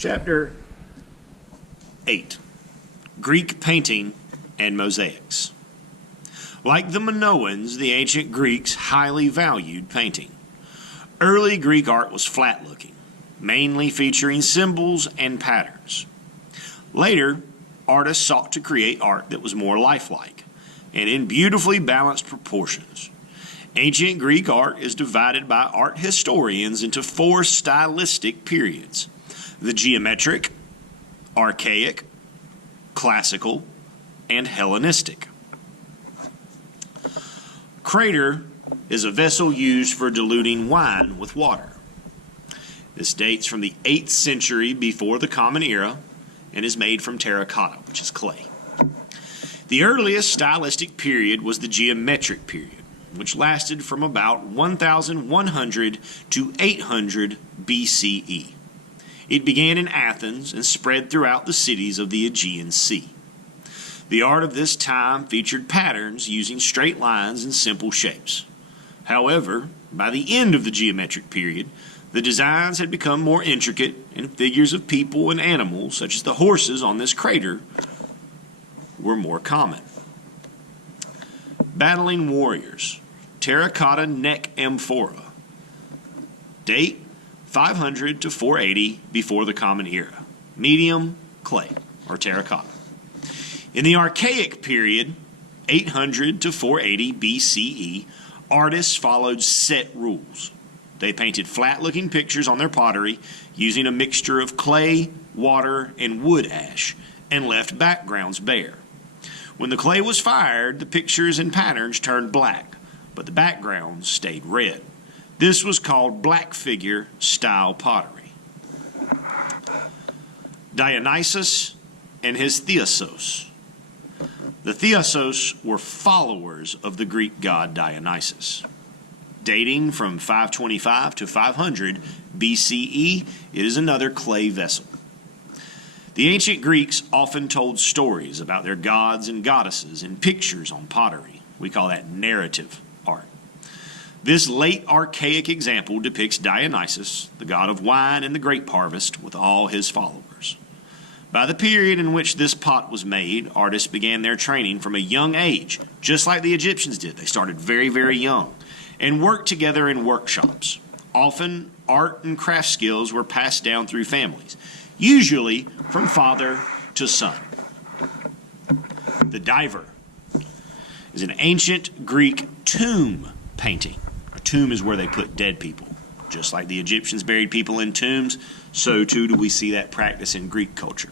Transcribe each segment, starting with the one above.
Chapter 8. Greek Painting and Mosaics. Like the Minoans, the ancient Greeks highly valued painting. Early Greek art was flat-looking, mainly featuring symbols and patterns. Later, artists sought to create art that was more lifelike and in beautifully balanced proportions. Ancient Greek art is divided by art historians into four stylistic periods: the geometric, archaic, classical, and Hellenistic. Crater is a vessel used for diluting wine with water. This dates from the 8th century before the Common Era and is made from terracotta, which is clay. The earliest stylistic period was the geometric period, which lasted from about 1100 to 800 BCE. It began in Athens and spread throughout the cities of the Aegean Sea. The art of this time featured patterns using straight lines and simple shapes. However, by the end of the geometric period, the designs had become more intricate, and figures of people and animals, such as the horses on this crater, were more common. Battling warriors, terracotta neck amphora. Date 500 to 480 before the Common Era. Medium clay or terracotta. In the Archaic period, 800 to 480 BCE, artists followed set rules. They painted flat-looking pictures on their pottery using a mixture of clay, water, and wood ash, and left backgrounds bare. When the clay was fired, the pictures and patterns turned black, but the backgrounds stayed red. This was called black figure style pottery. Dionysus and his Theosos. The Theosos were followers of the Greek god Dionysus. Dating from 525 to 500 BCE, it is another clay vessel. The ancient Greeks often told stories about their gods and goddesses in pictures on pottery. We call that narrative art. This late archaic example depicts Dionysus, the god of wine and the grape harvest, with all his followers. By the period in which this pot was made, artists began their training from a young age, just like the Egyptians did. They started very, very young and worked together in workshops. Often, art and craft skills were passed down through families, usually from father to son. The diver is an ancient Greek tomb painting. A tomb is where they put dead people. Just like the Egyptians buried people in tombs, so too do we see that practice in Greek culture.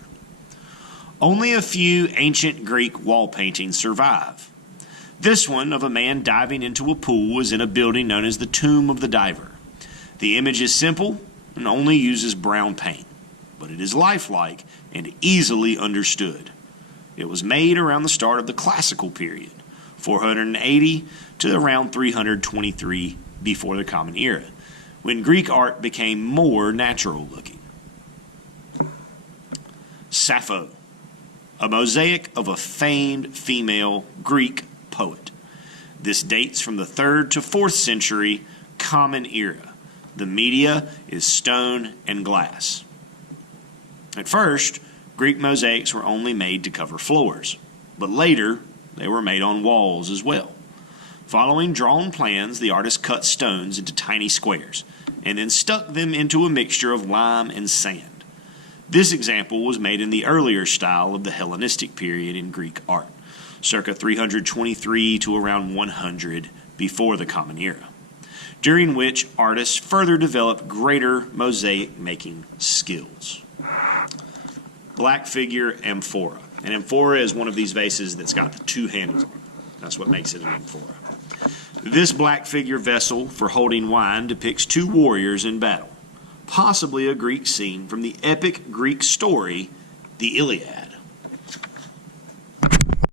Only a few ancient Greek wall paintings survive. This one of a man diving into a pool is in a building known as the Tomb of the Diver. The image is simple and only uses brown paint, but it is lifelike and easily understood. It was made around the start of the Classical period, 480 to around 323 before the Common Era, when Greek art became more natural looking. Safaa, a mosaic of a famed female Greek poet. This dates from the 3rd to 4th century Common Era. The media is stone and glass. At first, Greek mosaics were only made to cover floors, but later they were made on walls as well. Following drawn plans, the artist cut stones into tiny squares and then stuck them into a mixture of lime and sand. This example was made in the earlier style of the Hellenistic period in Greek art, circa 323 to around 100 before the Common Era, during which artists further developed greater mosaic making skills. Black figure amphora. An amphora is one of these vases that's got the two handles on it. That's what makes it an amphora. This black figure vessel for holding wine depicts two warriors in battle, possibly a Greek scene from the epic Greek story, the Iliad.